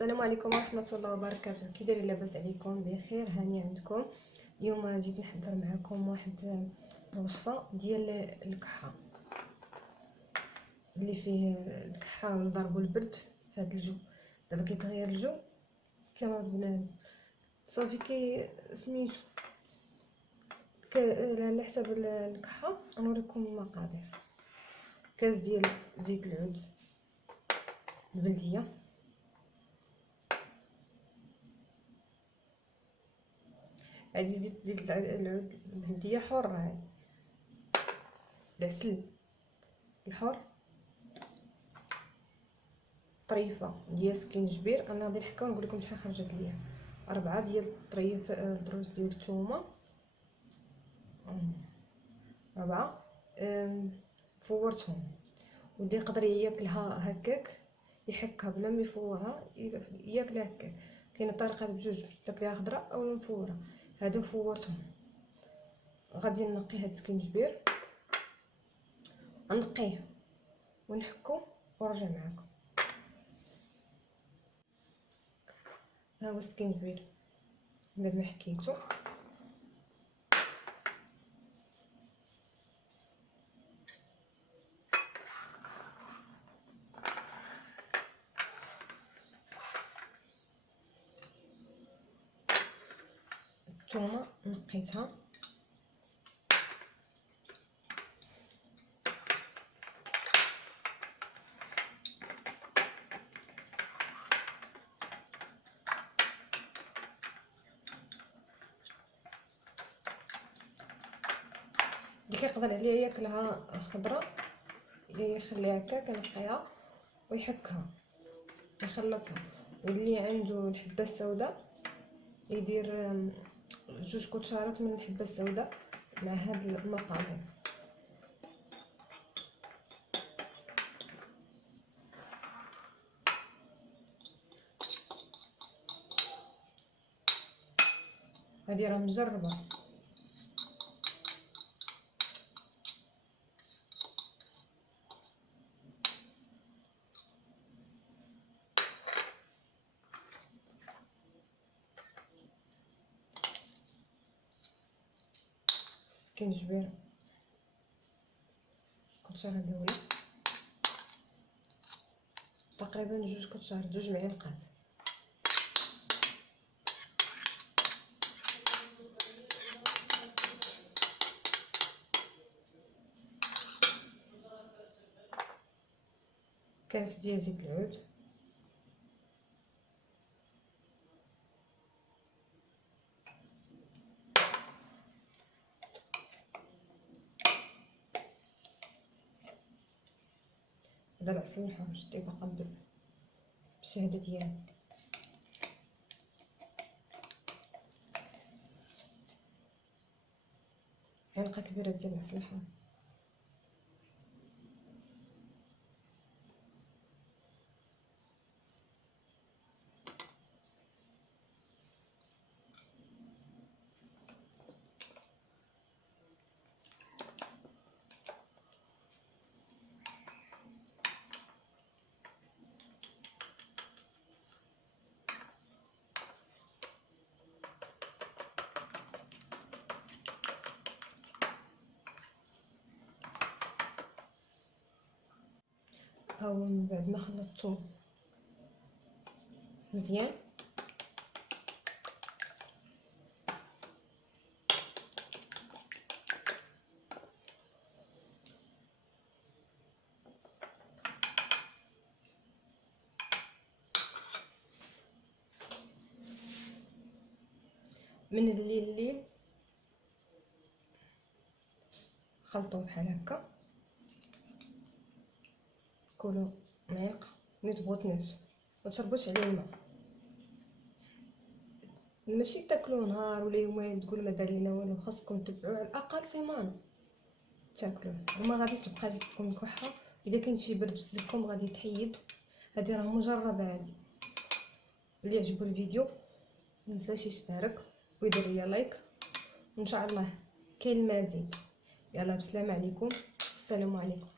السلام عليكم ورحمه الله وبركاته. كي دايرين؟ لاباس عليكم؟ بخير؟ هاني عندكم. اليوم جيت نحضر معكم واحد الوصفه ديال الكحه اللي فيه الكحه ونضربو البرد في هذا الجو. دابا كيتغير الجو كما بنادم صافي كي سميتو على حساب الكحه. نوريكم المقادير: كاس ديال زيت العود البلديه، هادي زيت العود البلديه حر، هاي العسل الحر، طريفه ديال سكينجبير. انا غادي نحكي ونقول لكم شحال خرجت ليا: 4 ديال الطريف دروس ديال الثومه، 4 فورتهم. واللي يقدر ياكلها هكاك يحكها بلا ما يفورها ياكلها هكاك. كاينه طريقه بجوج: تاكليها خضراء او مفوره. هادو فورتهم. غادي نقي هاد السكينجبير، نقيه ونحكو ونرجع معكم. ها هو السكينجبير بعد ما حكيتو. الثومه نقيتها، اللي كيقدر عليها ياكلها خضراء يخليها هكا كنقيها ويحكها يخلطها. واللي عنده الحبه السوداء يدير 2 كوتشارات من الحبه السوداء مع هاد المقادير. هادي راه مجربه. سكينجبير كوتشاره الاولى، تقريبا 2 كوتشار، 2 معالق. كاس ديال زيت العود، هذا العسل الحار شتي باقا بالشهده ديالو، معلقه كبيره ديال العسل الحار. هاو من بعد ما خلطتو مزيان من الليل خلطوه بحال هكا، كلوا معلقه ملي تبغوا تنعسوا، ما تشربوش عليه الماء. ماشي تاكلوه نهار ولا يومين تقولوا ما دار لينا والو، خاصكم تبعوه على الاقل سيمانه تاكلوه وما غادي تبقى لكم كحه. الا كاين شي برد بسلكم غادي تحيد. هذه راه مجربه عادي. اللي عجبو الفيديو متنساش يشترك ويدير لي لايك، وان شاء الله كاين المزيد. يلا بسلام عليكم، السلام عليكم.